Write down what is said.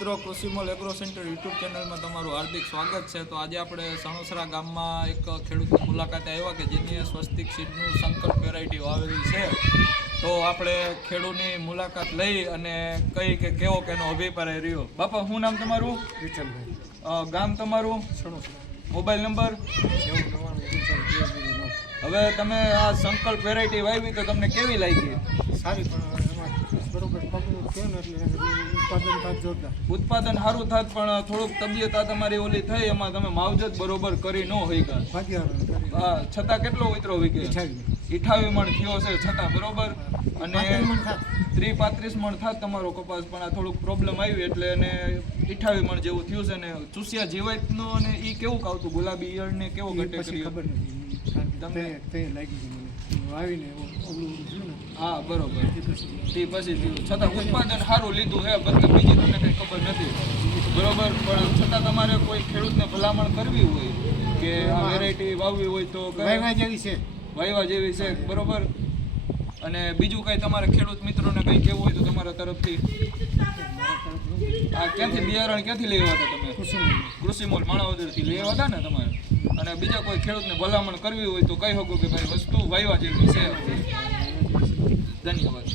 મિત્રો કૃષિમોલ agro centre YouTube ચેનલમાં તમારું હાર્દિક સ્વાગત છે। તો આજે આપણે સણોસરા ગામમાં એક ખેડૂતની મુલાકાતે આવ્યા કે જેની સ્વસ્તિક સીડનું સંકલ્પ વેરાયટી વાવેલી છે। તો આપણે ખેડૂતની મુલાકાત લઈ અને કઈ કે કેવો કે એનો અભિપ્રાય રહ્યો। બાપા શું નામ તમારું? વિઠ્ઠલભાઈ। ગામ તમારું? સણોસરા। Mobile number? હવે તમે આ સંકલ્પ વેરાયટી વાવી તો તમને કેવી લાગી? સારી, પણ બરોબર ઉત્પાદન સારું થાત, પણ થોડુંક તબિયત આ તમારી ઓલી થઈ, એમાં તમે માવજત બરોબર કરી ન હોય કા છતાં કેટલો ઉતરો વીકે? 28 મણ થયો છે છતાં બરોબર, અને 30-35 મણ થાત તમારો કપાસ, પણ આ થોડુંક પ્રોબ્લેમ આવી એટલે એને 28 મણ જેવું થયું છે। ને ચૂસિયા જીવાતનો અને એ કેવું આવતું ગુલાબી ઈયળ ને કેવો કેટેગરી ખબર નથી તમને લાગી આવીને હા બરોબર, તે પછી થયું છતાં ઉત્પાદન સારું લીધું છે, બદલે બીજી તમને કંઈ ખબર નથી બરોબર। પણ છતાં તમારે કોઈ ખેડૂતને ભલામણ કરવી હોય કે આ વેરાયટી વાવવી હોય તો વાયવા જેવી છે બરોબર। અને બીજું કંઈ તમારે ખેડૂત મિત્રોને કંઈ કહેવું હોય તો તમારા તરફથી આ ક્યાંથી બિયારણ ક્યાંથી લેવા હતા તમે? કૃષિમોલ માણાવદરથી લેવા હતા ને તમારે? અને બીજા કોઈ ખેડૂતને ભલામણ કરવી હોય તો કહી શકો કે ભાઈ વસ્તુ વાયવા જેવી છે। ધન્યવાદ।